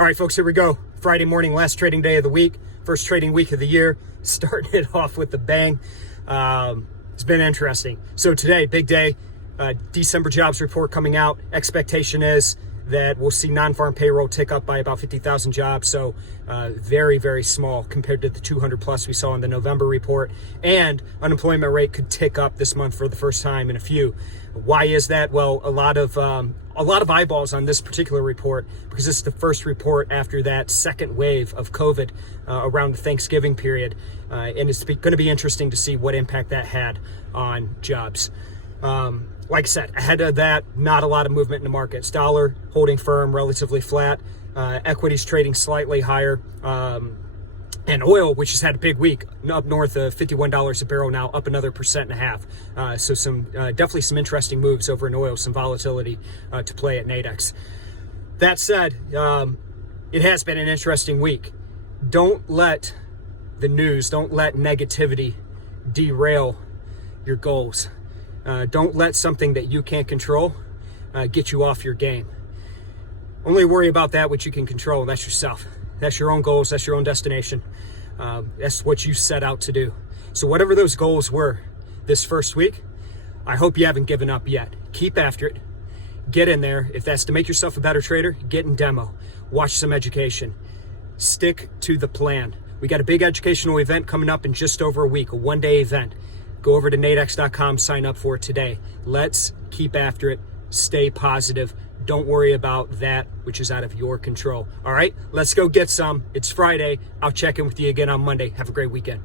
All right, folks, here we go. Friday morning, last trading day of the week, first trading week of the year, starting it off with a bang. It's been interesting. So today, big day, December jobs report coming out. Expectation is that we'll see non-farm payroll tick up by about 50,000 jobs. So very, very small compared to the 200 plus we saw in the November report. And unemployment rate could tick up this month for the first time in a few. Why is that? Well, a lot of eyeballs on this particular report because this is the first report after that second wave of COVID around the Thanksgiving period. And it's going to be interesting to see what impact that had on jobs. Like I said, ahead of that, not a lot of movement in the markets. Dollar holding firm, relatively flat. Equities trading slightly higher. And oil, which has had a big week, up north of $51 a barrel now, up another 1.5%. So some definitely some interesting moves over in oil, some volatility to play at Nadex. That said, it has been an interesting week. Don't let the news, don't let negativity derail your goals. Don't let something that you can't control get you off your game. Only worry about that which you can control, and that's yourself. That's your own goals. That's your own destination. That's what you set out to do. So whatever those goals were this first week, I hope you haven't given up yet. Keep after it. Get in there. If that's to make yourself a better trader, get in demo. Watch some education. Stick to the plan. We got a big educational event coming up in just over a week, a one-day event. Go over to nadex.com, sign up for it today. Let's keep after it. Stay positive. Don't worry about that which is out of your control. All right, let's go get some. It's Friday. I'll check in with you again on Monday. Have a great weekend.